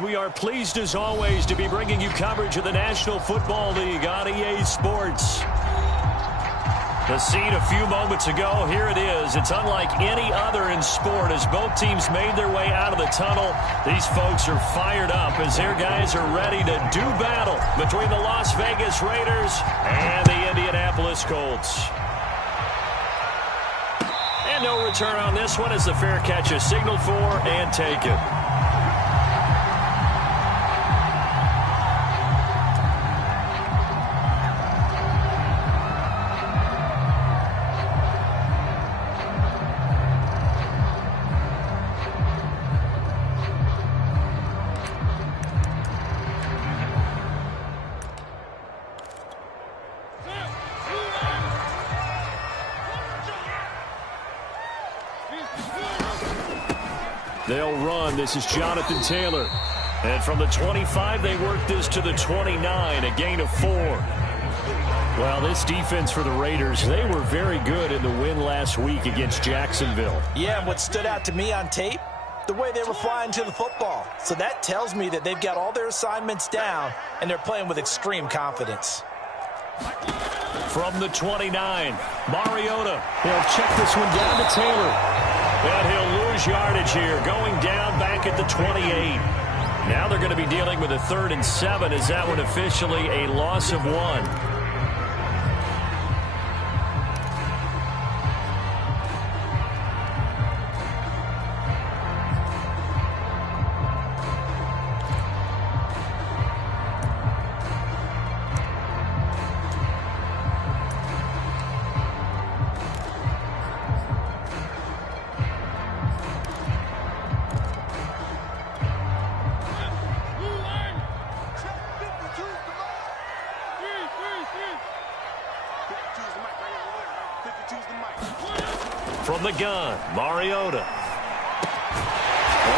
We are pleased as always to be bringing you coverage of the National Football League on EA Sports. The scene a few moments ago, here it is. It's unlike any other in sport as both teams made their way out of the tunnel. These folks are fired up as their guys are ready to do battle between the Las Vegas Raiders and the Indianapolis Colts. And no return on this one as the fair catch is signaled for and taken. They'll run. This is Jonathan Taylor. And from the 25, they work this to the 29, a gain of 4. Well, this defense for the Raiders, they were very good in the win last week against Jacksonville. Yeah, and what stood out to me on tape, the way they were flying to the football. So that tells me that they've got all their assignments down, and they're playing with extreme confidence. From the 29, Mariota. They'll check this one down to Taylor. And he'll lose yardage here, going down back at the 28. Now they're going to be dealing with a 3rd and 7 as that one officially a loss of 1. From the gun, Mariota.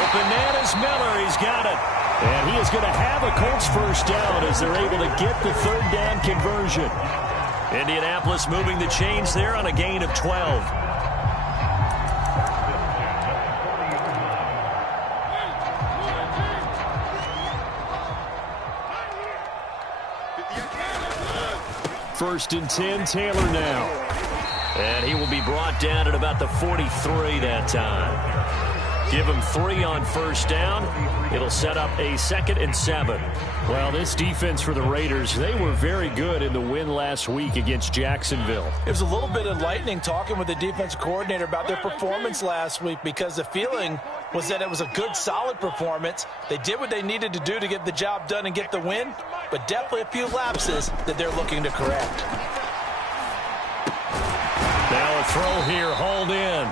Open man is Miller. He's got it. And he is going to have a Colts first down as they're able to get the 3rd down conversion. Indianapolis moving the chains there on a gain of 12. First and 10, Taylor now. And he will be brought down at about the 43 that time. Give him 3 on first down. It'll set up a 2nd and 7. Well, this defense for the Raiders, they were very good in the win last week against Jacksonville. It was a little bit enlightening talking with the defense coordinator about their performance last week because the feeling was that it was a good, solid performance. They did what they needed to do to get the job done and get the win, but definitely a few lapses that they're looking to correct. Now a throw here, hauled in.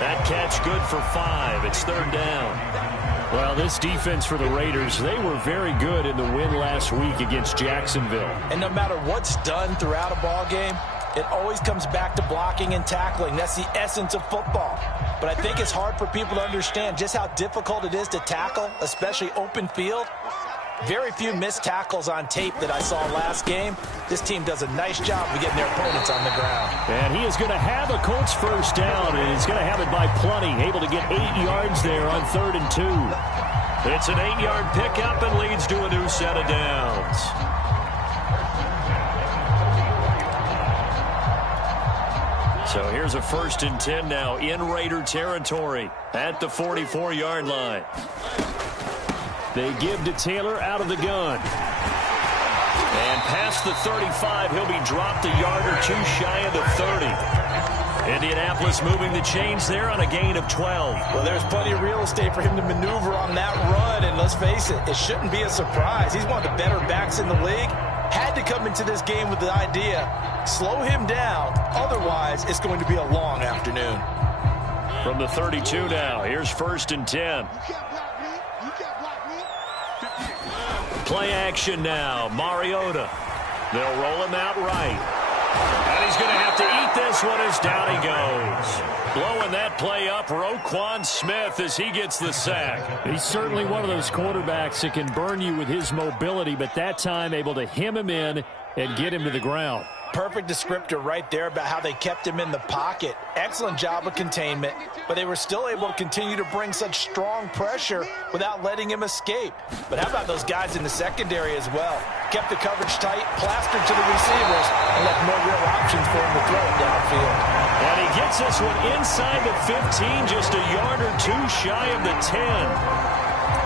That catch good for 5. It's 3rd down. Well, this defense for the Raiders, they were very good in the win last week against Jacksonville. And no matter what's done throughout a ball game, it always comes back to blocking and tackling. That's the essence of football. But I think it's hard for people to understand just how difficult it is to tackle, especially open field. Very few missed tackles on tape that I saw last game. This team does a nice job of getting their opponents on the ground. And he is going to have a Colts first down, and he's going to have it by plenty. Able to get 8 yards there on 3rd and 2. It's an 8-yard pickup and leads to a new set of downs. So here's a 1st and 10 now in Raider territory at the 44-yard line. They give to Taylor out of the gun. And past the 35, he'll be dropped a yard or 2 shy of the 30. Indianapolis moving the chains there on a gain of 12. Well, there's plenty of real estate for him to maneuver on that run. And let's face it, it shouldn't be a surprise. He's one of the better backs in the league. Had to come into this game with the idea, slow him down. Otherwise, it's going to be a long afternoon. From the 32 now, here's 1st and 10. Play action now, Mariota. They'll roll him out right. And he's going to have to eat this one as down he goes. Blowing that play up, Roquan Smith as he gets the sack. He's certainly one of those quarterbacks that can burn you with his mobility, but that time able to hem him in and get him to the ground. Perfect descriptor right there about how they kept him in the pocket. Excellent job of containment, but they were still able to continue to bring such strong pressure without letting him escape. But how about those guys in the secondary as well? Kept the coverage tight, plastered to the receivers, and left no real options for him to throw it downfield. And he gets this one inside the 15, just a yard or two shy of the 10.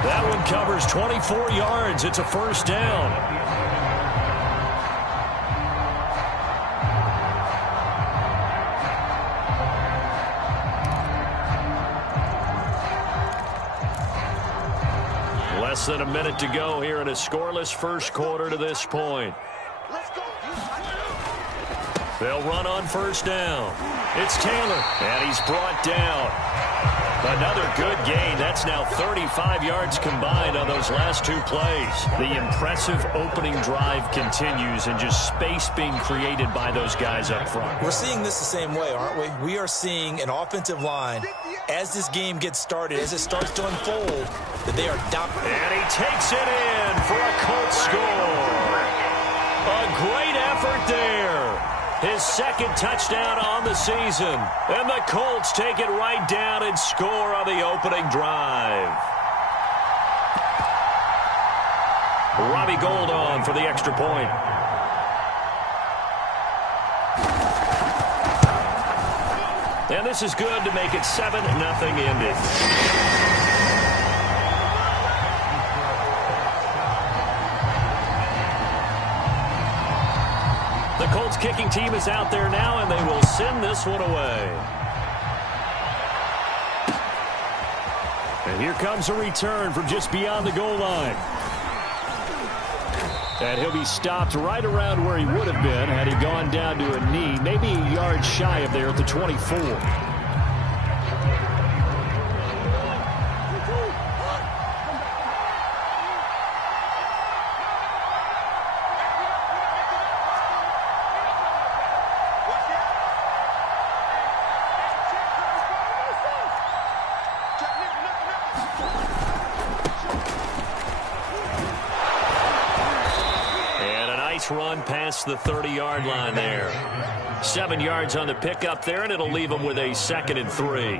That one covers 24 yards. It's a first down. Less than a minute to go here in a scoreless first quarter to this point. They'll run on first down. It's Taylor, and he's brought down. Another good gain. That's now 35 yards combined on those last two plays. The impressive opening drive continues, and just space being created by those guys up front. We're seeing this the same way, aren't we? We are seeing an offensive line, as this game gets started, as it starts to unfold, that they are dominant. And he takes it in for a Colts score. A great effort there. His second touchdown on the season. And the Colts take it right down and score on the opening drive. Robbie Gould on for the extra point. And this is good to make it 7-0 Indy. The Colts kicking team is out there now, and they will send this one away. And here comes a return from just beyond the goal line. And he'll be stopped right around where he would have been had he gone down to a knee, maybe a yard shy of there at the 24. Run past the 30-yard line there. 7 yards on the pickup there, and it'll leave them with a 2nd and 3.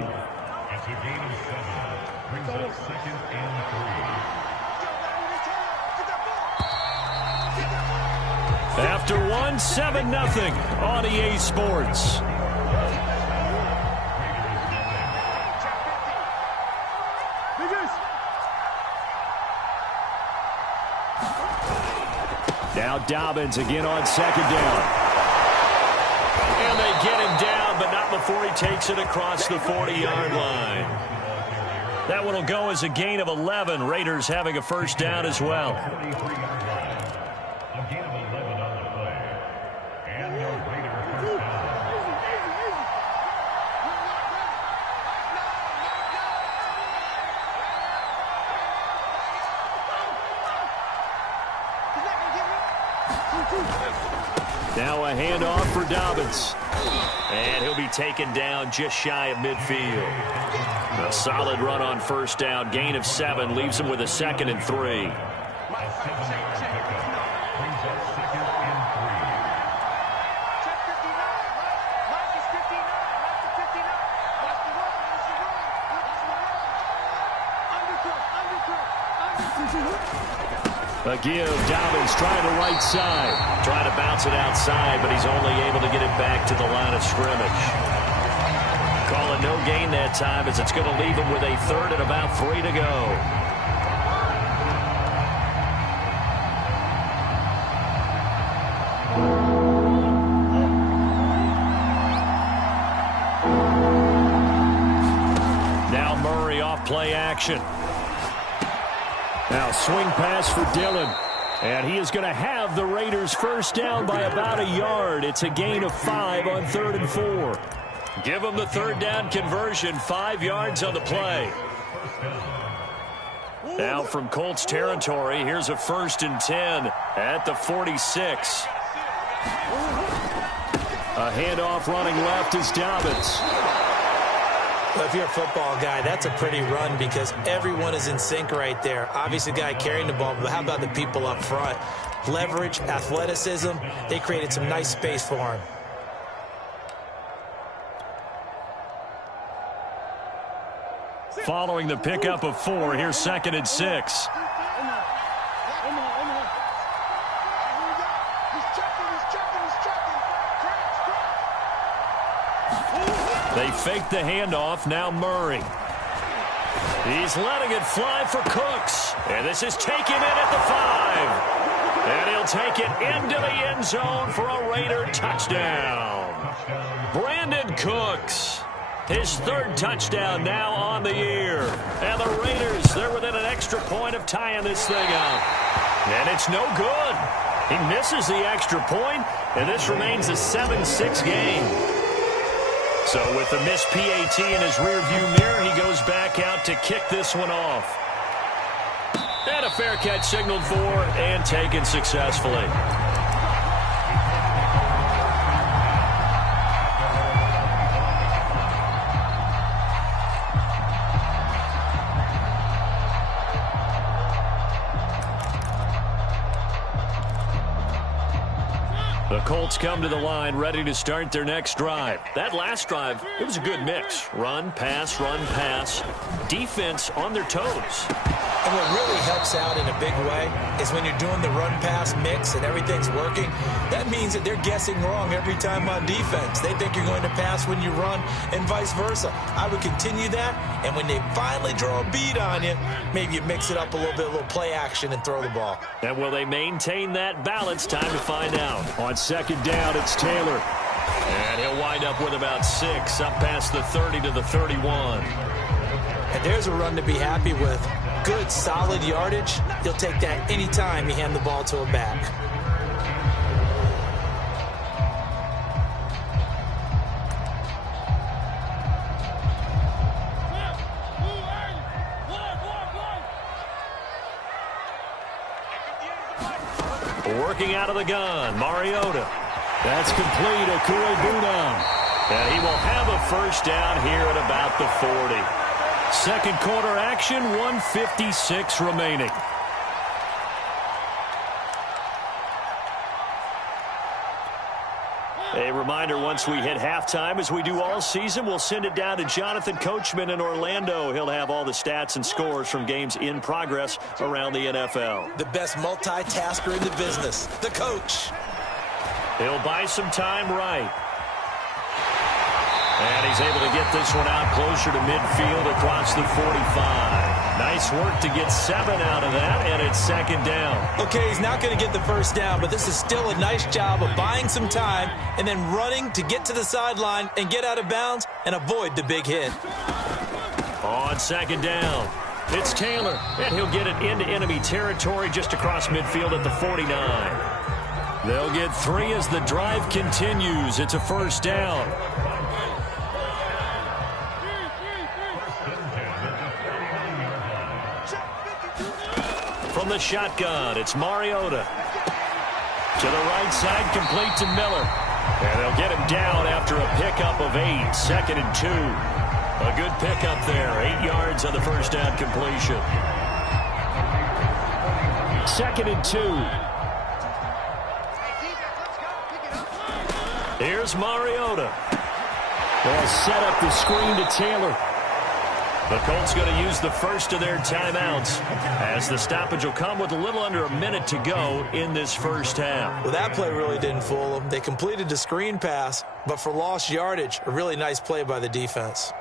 After one, 7-0 on EA Sports. Now Dobbins again on 2nd down. And they get him down, but not before he takes it across the 40-yard line. That one will go as a gain of 11. Raiders having a first down as well. Now a handoff for Dobbins. And he'll be taken down just shy of midfield. A solid run on first down. Gain of 7 leaves him with a 2nd and 3. A give, Dobbins trying the right side. Trying to bounce it outside, but he's only able to get it back to the line of scrimmage. Call it no gain that time, as it's going to leave him with a 3rd and about 3 to go. Now Murray off play action. Now swing pass for Dillon. And he is going to have the Raiders first down by about a yard. It's a gain of 5 on 3rd and 4. Give them the 3rd down conversion. 5 yards on the play. Now from Colts territory, here's a 1st and 10 at the 46. A handoff running left is Dobbins. Well, if you're a football guy, that's a pretty run because everyone is in sync right there. Obviously, the guy carrying the ball, but how about the people up front? Leverage, athleticism, they created some nice space for him. Following the pickup of 4, here's 2nd and 6. They fake the handoff. Now Murray. He's letting it fly for Cooks. And this is taken in at the 5. And he'll take it into the end zone for a Raider touchdown. Brandon Cooks. His 3rd touchdown now on the year. And the Raiders, they're within an extra point of tying this thing up. And it's no good. He misses the extra point, and this remains a 7-6 game. So with the missed PAT in his rearview mirror, he goes back out to kick this one off. And a fair catch signaled for and taken successfully. The Colts come to the line ready to start their next drive. That last drive, it was a good mix. Run, pass, defense on their toes. And what really helps out in a big way is when you're doing the run-pass mix and everything's working, that means that they're guessing wrong every time on defense. They think you're going to pass when you run and vice versa. I would continue that, and when they finally draw a bead on you, maybe you mix it up a little little play action and throw the ball. And will they maintain that balance? Time to find out. On 2nd down, it's Taylor. And he'll wind up with about 6, up past the 30 to the 31. And there's a run to be happy with. Good, solid yardage. He'll take that anytime you hand the ball to a back. Working out of the gun, Mariota. That's complete, Akua-Bunam. And he will have a first down here at about the 40. 2nd quarter action, 1:56 remaining. A reminder, once we hit halftime, as we do all season, we'll send it down to Jonathan Coachman in Orlando. He'll have all the stats and scores from games in progress around the NFL. The best multitasker in the business, the coach. He'll buy some time right. And he's able to get this one out closer to midfield across the 45. Nice work to get 7 out of that, and it's 2nd down. Okay, he's not going to get the first down, but this is still a nice job of buying some time and then running to get to the sideline and get out of bounds and avoid the big hit. On 2nd down, it's Taylor, and he'll get it into enemy territory just across midfield at the 49. They'll get 3 as the drive continues. It's a first down. From the shotgun, it's Mariota. To the right side, complete to Miller. And they'll get him down after a pickup of 8. 2nd and 2. A good pickup there. 8 yards on the first down completion. 2nd and 2. Here's Mariota. They'll set up the screen to Taylor. The Colts going to use the first of their timeouts as the stoppage will come with a little under a minute to go in this first half. Well, that play really didn't fool them. They completed the screen pass, but for lost yardage, a really nice play by the defense.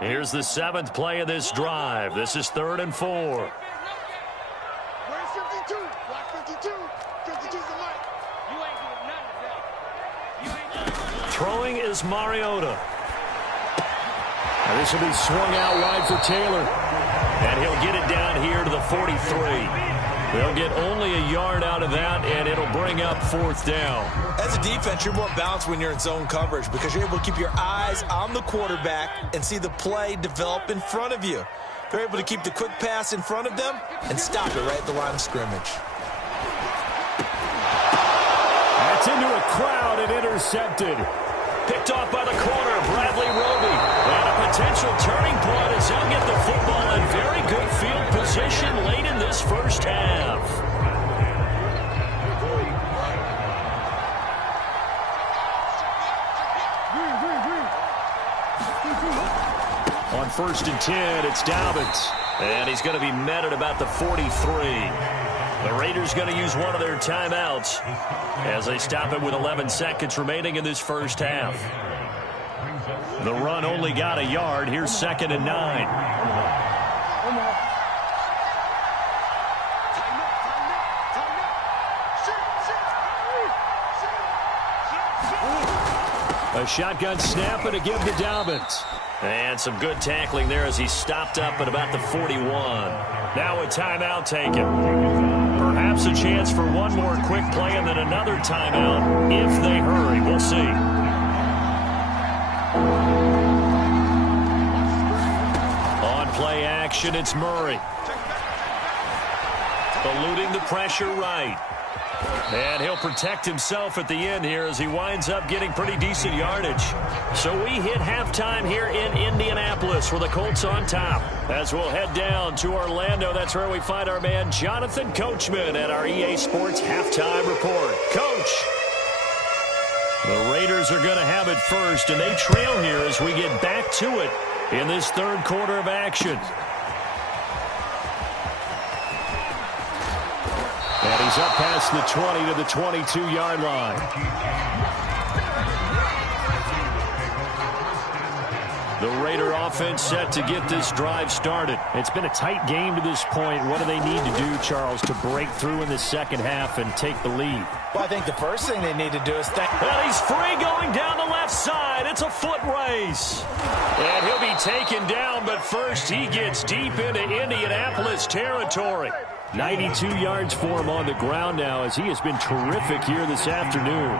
Here's the 7th play of this drive. This is 3rd and 4. Where's 52? Block 52. 52's the mic. You ain't doing nothing today. You ain't doing nothing. Throwing is Mariota. Now this will be swung out wide for Taylor. And he'll get it down here to the 43. They'll get only a yard out of that, and it'll bring up 4th down. As a defense, you're more balanced when you're in zone coverage because you're able to keep your eyes on the quarterback and see the play develop in front of you. They're able to keep the quick pass in front of them and stop it right at the line of scrimmage. That's Gets into a crowd and intercepted. Picked off by the corner, Bradley Roby. And a potential turning point as he'll get the football in very good field position late in this first half. On 1st and 10, it's Dobbins. And he's going to be met at about the 43. The Raiders going to use one of their timeouts as they stop it with 11 seconds remaining in this first half. The run only got a yard. Here's 2nd and 9. A shotgun snap and a give to Dobbins. And some good tackling there as he stopped up at about the 41. Now a timeout taken. Perhaps a chance for one more quick play and then another timeout if they hurry. We'll see. On play action, it's Murray. Eluding the pressure right. And he'll protect himself at the end here as he winds up getting pretty decent yardage. So we hit halftime here in Indianapolis with the Colts on top. As we'll head down to Orlando, that's where we find our man Jonathan Coachman at our EA Sports Halftime Report. Coach, the Raiders are going to have it first, and they trail here as we get back to it in this third quarter of action. And he's up past the 20 to the 22-yard line. The Raider offense set to get this drive started. It's been a tight game to this point. What do they need to do, Charles, to break through in the second half and take the lead? Well, I think the first thing they need to do is And he's free going down the left side. It's a foot race. And he'll be taken down, but first he gets deep into Indianapolis territory. 92 yards for him on the ground now as he has been terrific here this afternoon.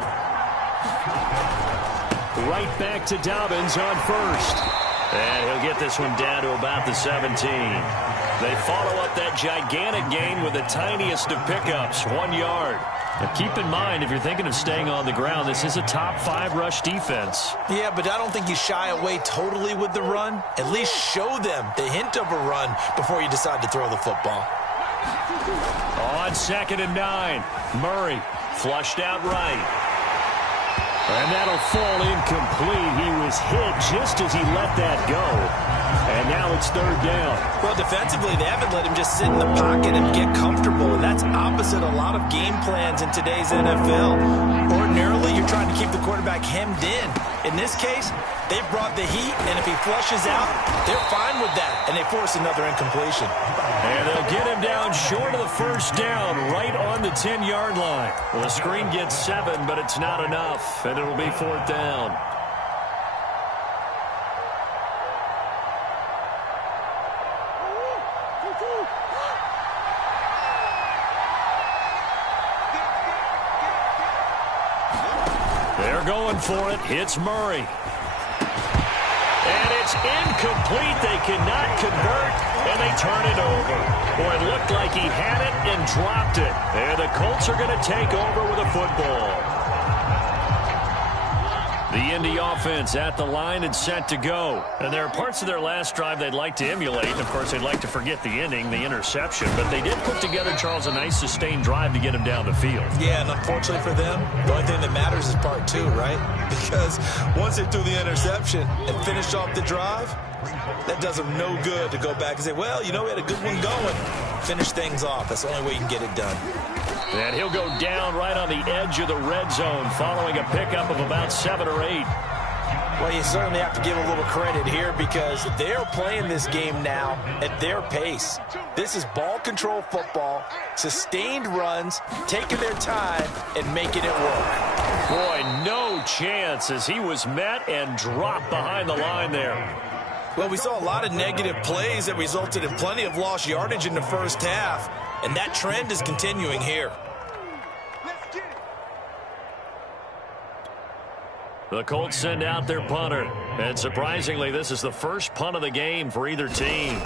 Right back to Dobbins on 1st. And he'll get this one down to about the 17. They follow up that gigantic gain with the tiniest of pickups, 1 yard. Now keep in mind, if you're thinking of staying on the ground, this is a top 5 rush defense. Yeah, but I don't think you shy away totally with the run. At least show them the hint of a run before you decide to throw the football. On 2nd and 9, Murray flushed out right. And that'll fall incomplete. He was hit just as he let that go. And now it's 3rd down. Well, defensively, they haven't let him just sit in the pocket and get comfortable, and that's opposite a lot of game plans in today's NFL. Ordinarily, you're trying to keep the quarterback hemmed in. In this case, they've brought the heat, and if he flushes out, they're fine with that, and they force another incompletion. And they'll get him down short of the 1st down, right on the 10-yard line. Well, the screen gets 7, but it's not enough, and it'll be 4th down. They're going for it. Hits Murray. And it's incomplete. They cannot convert, and they turn it over. Boy, it looked like he had it and dropped it. And the Colts are going to take over with a football. The Indy offense at the line and set to go. And there are parts of their last drive they'd like to emulate. And, of course, they'd like to forget the ending, the interception. But they did put together, Charles, a nice sustained drive to get him down the field. Yeah, and unfortunately for them, the only thing that matters is part 2, right? Because once they threw the interception and finished off the drive, that does them no good to go back and say, well, you know, we had a good one going. Finish things off. That's the only way you can get it done. And he'll go down right on the edge of the red zone following a pickup of about 7 or 8. Well, you certainly have to give a little credit here because they're playing this game now at their pace. This is ball control football, sustained runs, taking their time and making it work. Boy, no chance as he was met and dropped behind the line there. Well, we saw a lot of negative plays that resulted in plenty of lost yardage in the first half, and that trend is continuing here. The Colts send out their punter, and surprisingly, this is the first punt of the game for either team.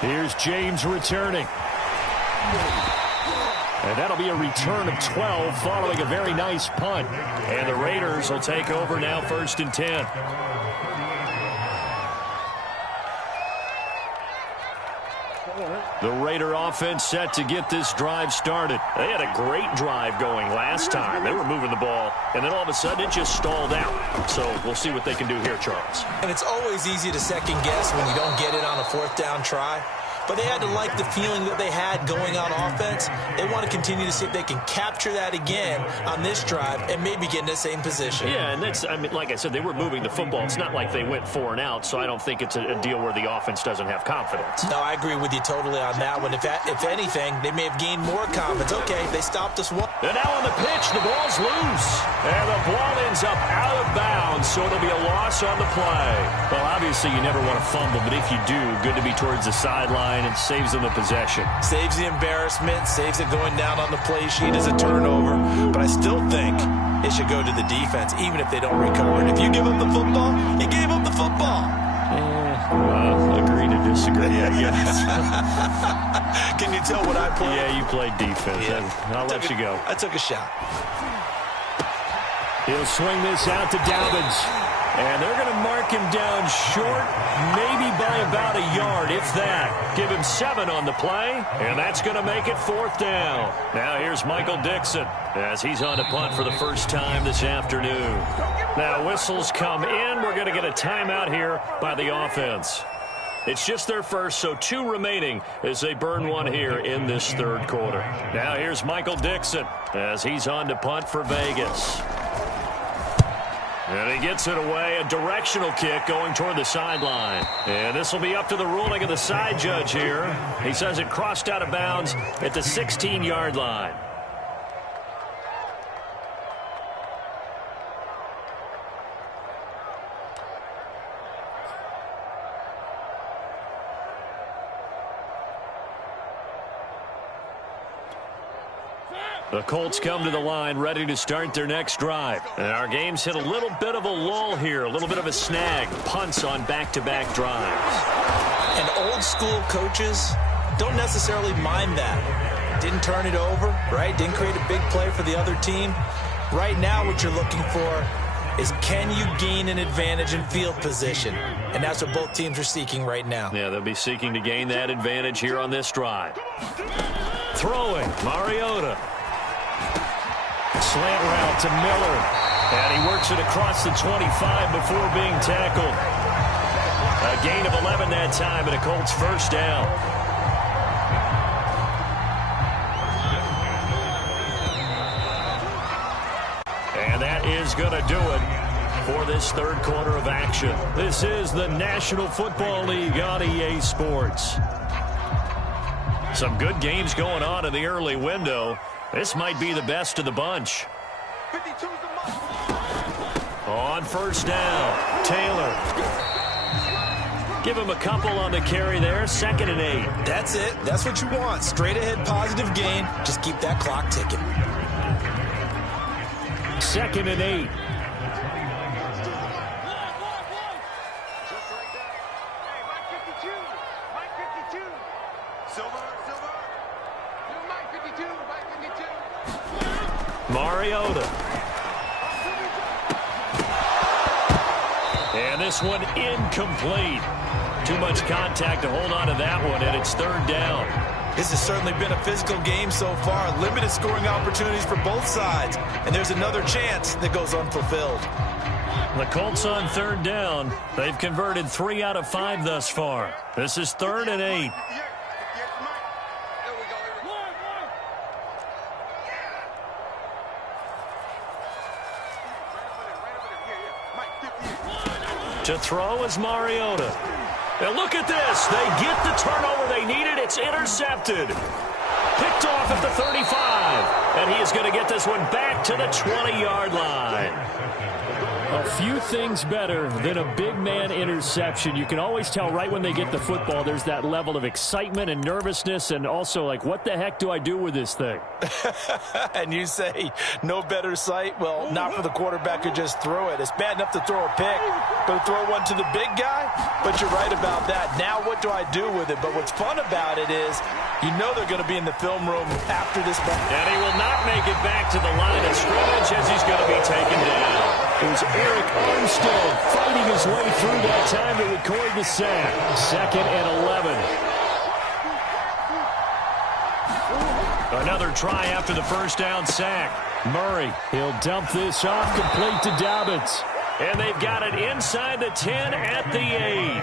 Here's James returning. And that'll be a return of 12 following a very nice punt. And the Raiders will take over now, 1st and 10. The Raider offense set to get this drive started. They had a great drive going last time. They were moving the ball, and then all of a sudden it just stalled out. So we'll see what they can do here, Charles. And it's always easy to second guess when you don't get it on a 4th down try. But they had to like the feeling that they had going on offense. They want to continue to see if they can capture that again on this drive and maybe get in the same position. Yeah, and that's, I mean, like I said, they were moving the football. It's not like they went 4 and out, so I don't think it's a deal where the offense doesn't have confidence. No, I agree with you totally on that one. If anything, they may have gained more confidence. Okay, they stopped us one. And now on the pitch, the ball's loose. And the ball ends up out of bounds, so it'll be a loss on the play. Well, obviously you never want to fumble, but if you do, good to be towards the sideline. It saves them the possession. Saves the embarrassment, saves it going down on the play sheet as a turnover. But I still think it should go to the defense, even if they don't recover it. If you give up the football, you gave up the football. Well, agree to disagree, I guess. Can you tell what I played? Yeah, you played defense. Yeah. I'll let you go. I took a shot. He'll swing this out to Dobbins. And they're going to mark him down short, maybe by about a yard, if that. Give him 7 on the play, and that's going to make it 4th down. Now here's Michael Dixon as he's on to punt for the first time this afternoon. Now whistles come in. We're going to get a timeout here by the offense. It's just their first, so 2 remaining as they burn one here in this 3rd quarter. Now here's Michael Dixon as he's on to punt for Vegas. And he gets it away, a directional kick going toward the sideline. And this will be up to the ruling of the side judge here. He says it crossed out of bounds at the 16-yard line. The Colts come to the line ready to start their next drive. And our game's hit a little bit of a lull here, a little bit of a snag. Punts on back-to-back drives. And old school coaches don't necessarily mind that. Didn't turn it over, right? Didn't create a big play for the other team. Right now what you're looking for is can you gain an advantage in field position? And that's what both teams are seeking right now. Yeah, they'll be seeking to gain that advantage here on this drive. Throwing, Mariota. Slant route to Miller. And he works it across the 25 before being tackled. A gain of 11 that time and a Colts 1st down. And that is going to do it for this 3rd quarter of action. This is the National Football League on EA Sports. Some good games going on in the early window. This might be the best of the bunch. On 1st down, Taylor. Give him a couple on the carry there, 2nd and 8. That's it. That's what you want. Straight ahead positive gain. Just keep that clock ticking. 2nd and 8. Mariota. And this one incomplete. Too much contact to hold on to that one, and it's 3rd down. This has certainly been a physical game so far. Limited scoring opportunities for both sides. And there's another chance that goes unfulfilled. The Colts on 3rd down. They've converted 3 out of 5 thus far. This is 3rd and 8. To throw is Mariota. And look at this. They get the turnover they needed. It's intercepted. Picked off at the 35. And he is going to get this one back to the 20-yard line. A few things better than a big man interception. You can always tell right when they get the football, there's that level of excitement and nervousness and also like, what the heck do I do with this thing? And you say no better sight? Well, not for the quarterback who just threw it. It's bad enough to throw a pick, but to throw one to the big guy? But you're right about that. Now what do I do with it? But what's fun about it is you know they're going to be in the film room after this. And he will not make it back to the line of scrimmage as he's going to be taken down. It was Eric Armstead fighting his way through that time to record the sack. 2nd and 11. Another try after the first down sack. Murray, he'll dump this off complete to Dobbins. And they've got it inside the 10 at the 8.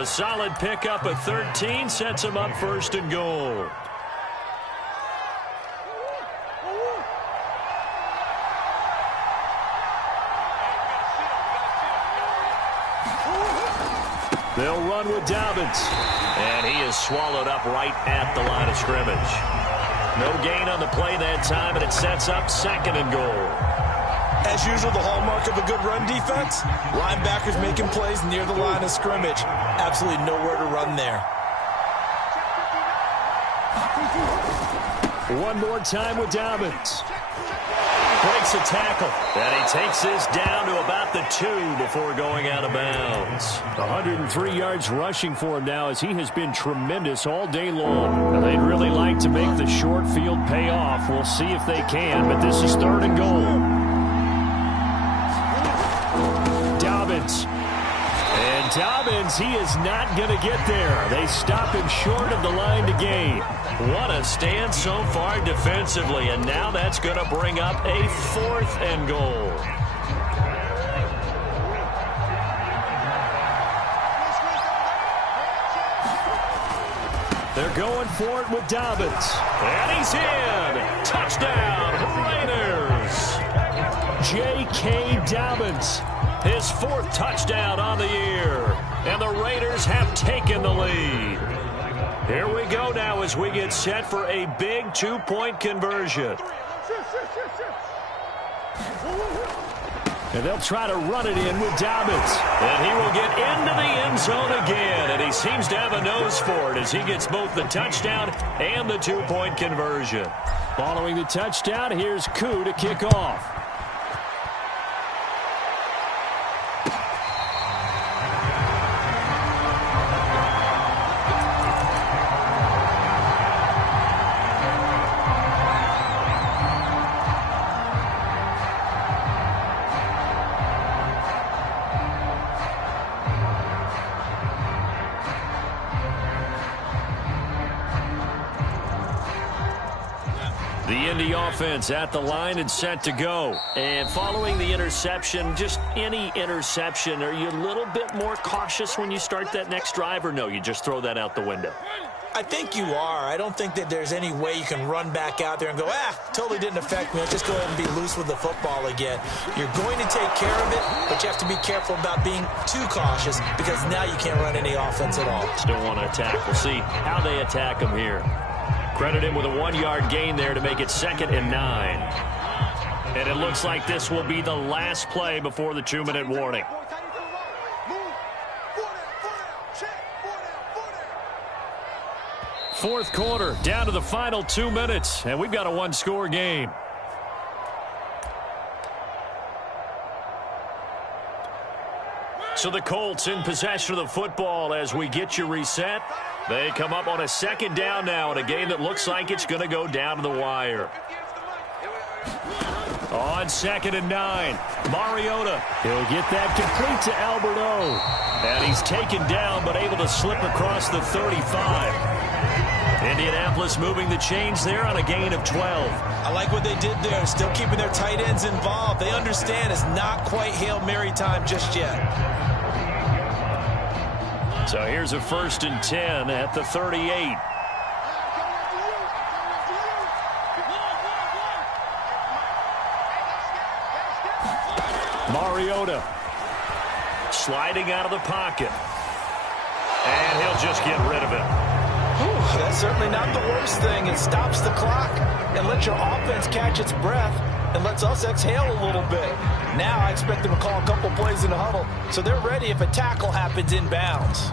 A solid pickup of 13 sets him up 1st and goal. They'll run with Dobbins. And he is swallowed up right at the line of scrimmage. No gain on the play that time, and it sets up 2nd and goal. As usual, the hallmark of a good run defense, linebackers making plays near the line of scrimmage. Absolutely nowhere to run there. One more time with Dobbins. Breaks a tackle. And he takes this down to about the 2 before going out of bounds. 103 yards rushing for him now as he has been tremendous all day long. Now, they'd really like to make the short field pay off. We'll see if they can, but this is 3rd and goal. Dobbins. And Dobbins, he is not going to get there. They stop him short of the line to gain. What a stand so far defensively, and now that's going to bring up a 4th and goal. They're going for it with Dobbins. And he's in. Touchdown, Raiders. J.K. Dobbins, his 4th touchdown on the year. And the Raiders have taken the lead. Here we go now as we get set for a big 2-point conversion. And they'll try to run it in with Dobbins. And he will get into the end zone again. And he seems to have a nose for it as he gets both the touchdown and the 2-point conversion. Following the touchdown, here's Koo to kick off. The Indy offense at the line and set to go. And following the interception, just any interception, are you a little bit more cautious when you start that next drive, or no, you just throw that out the window? I think you are. I don't think that there's any way you can run back out there and go, totally didn't affect me. Let's just go ahead and be loose with the football again. You're going to take care of it, but you have to be careful about being too cautious because now you can't run any offense at all. Still want to attack. We'll see how they attack him here. Credit him with a 1-yard gain there to make it 2nd and 9. And it looks like this will be the last play before the 2-minute warning. Fourth quarter, down to the final 2 minutes, and we've got a 1-score game. So the Colts in possession of the football as we get you reset. They come up on a 2nd down now in a game that looks like it's going to go down to the wire. On 2nd and 9, Mariota. He'll get that complete to Albert O. And he's taken down but able to slip across the 35. Indianapolis moving the chains there on a gain of 12. I like what they did there, still keeping their tight ends involved. They understand it's not quite Hail Mary time just yet. So here's a 1st and 10 at the 38. Mariota sliding out of the pocket. And he'll just get rid of it. That's certainly not the worst thing. It stops the clock and lets your offense catch its breath and lets us exhale a little bit. Now I expect them to call a couple plays in the huddle, so they're ready if a tackle happens inbounds.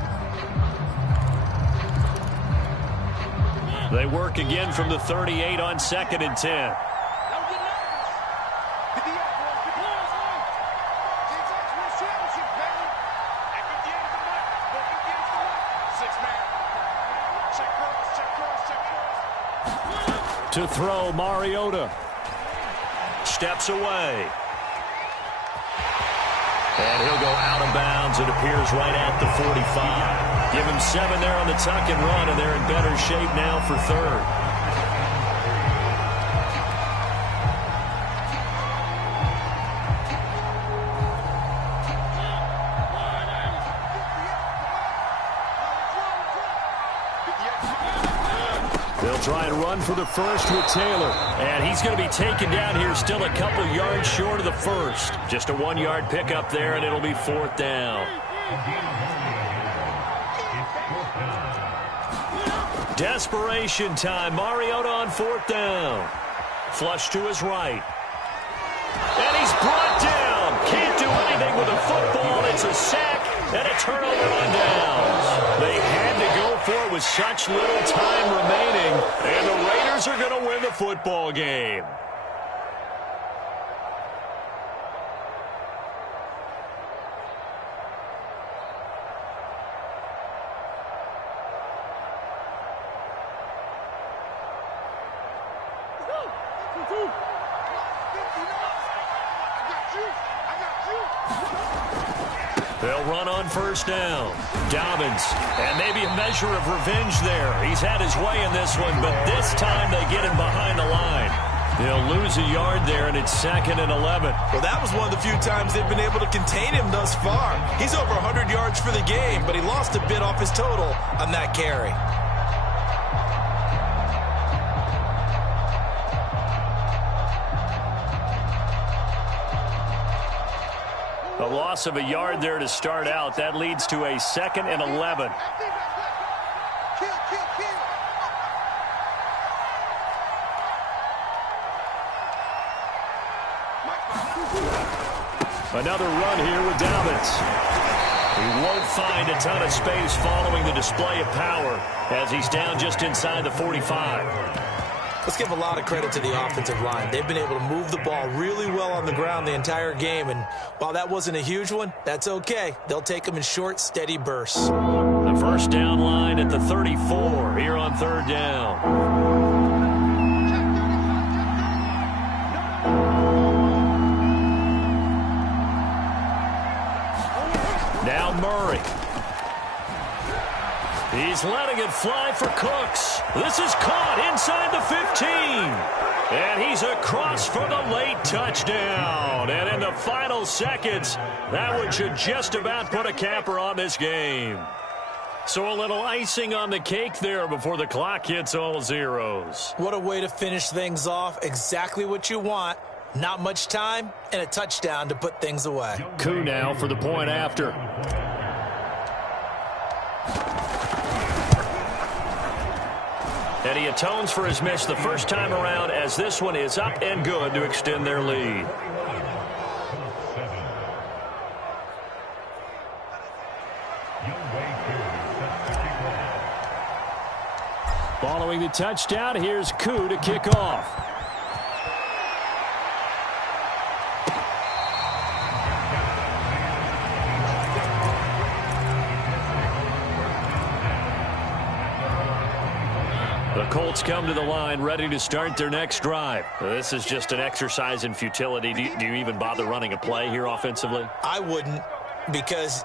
They work again from the 38 on 2nd and 10. To throw, Mariota. Steps away. And he'll go out of bounds. It appears right at the 45. Give him 7 there on the tuck and run, and they're in better shape now for 3rd. They'll try and run for the first with Taylor. And he's going to be taken down here, still a couple yards short of the first. Just a 1-yard pickup there, and it'll be 4th down. Desperation time. Mariota on 4th down. Flush to his right. And he's brought down. Can't do anything with a football. It's a sack and a turnover on downs. They had to go for it with such little time remaining, and the Raiders are going to win the football game. They'll run on 1st down. Dobbins, and maybe a measure of revenge there. He's had his way in this one, but this time they get him behind the line. They'll lose a yard there, and it's 2nd and 11. Well, that was one of the few times they've been able to contain him thus far. He's over 100 yards for the game, but he lost a bit off his total on that carry. A loss of a yard there to start out. That leads to a 2nd and 11. Another run here with Dobbins. He won't find a ton of space following the display of power as he's down just inside the 45. Let's give a lot of credit to the offensive line. They've been able to move the ball really well on the ground the entire game, and while that wasn't a huge one, that's okay. They'll take them in short, steady bursts. The first down line at the 34 here on 3rd down. Now Murray. He's letting it fly for Cooks. This is caught inside the 15. And he's across for the late touchdown. And in the final seconds, that one should just about put a capper on this game. So a little icing on the cake there before the clock hits all zeros. What a way to finish things off. Exactly what you want. Not much time and a touchdown to put things away. Koo now for the point after. And he atones for his miss the first time around, as this one is up and good to extend their lead. Following the touchdown, here's Koo to kick off. The Colts come to the line ready to start their next drive. This is just an exercise in futility. Do you even bother running a play here offensively? I wouldn't, because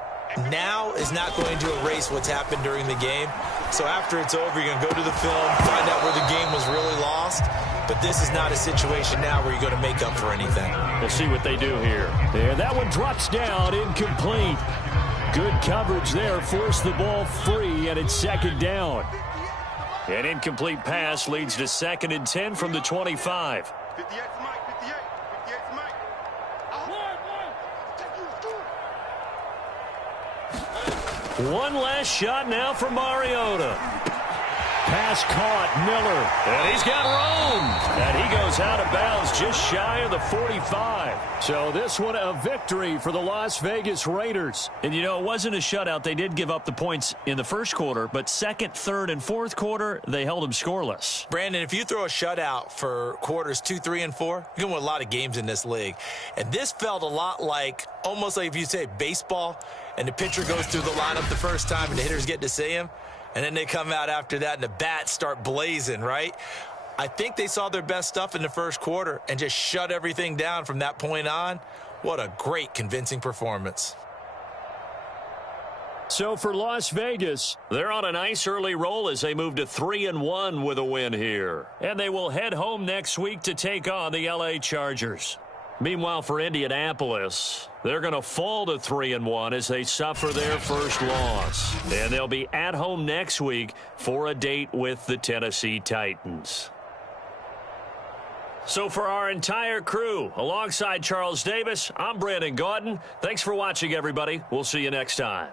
now is not going to erase what's happened during the game. So after it's over, you're going to go to the film, find out where the game was really lost. But this is not a situation now where you're going to make up for anything. We'll see what they do here. And that one drops down, incomplete. Good coverage there, forced the ball free, and it's 2nd down. An incomplete pass leads to 2nd and 10 from the 25. 58 to Mike, 58 to Mike. One last shot now for Mariota. Pass caught. Miller. And he's got room. And he goes out of bounds just shy of the 45. So this one a victory for the Las Vegas Raiders. And, you know, it wasn't a shutout. They did give up the points in the first quarter, but second, third, and fourth quarter, they held them scoreless. Brandon, if you throw a shutout for quarters 2, 3, and 4, you can win a lot of games in this league. And this felt a lot like, almost like if you say baseball, and the pitcher goes through the lineup the first time and the hitters get to see him, and then they come out after that and the bats start blazing, right? I think they saw their best stuff in the first quarter and just shut everything down from that point on. What a great, convincing performance. So for Las Vegas, they're on a nice early roll as they move to 3-1 with a win here. And they will head home next week to take on the LA Chargers. Meanwhile, for Indianapolis, they're going to fall to 3-1 as they suffer their first loss. And they'll be at home next week for a date with the Tennessee Titans. So for our entire crew, alongside Charles Davis, I'm Brandon Gaudin. Thanks for watching, everybody. We'll see you next time.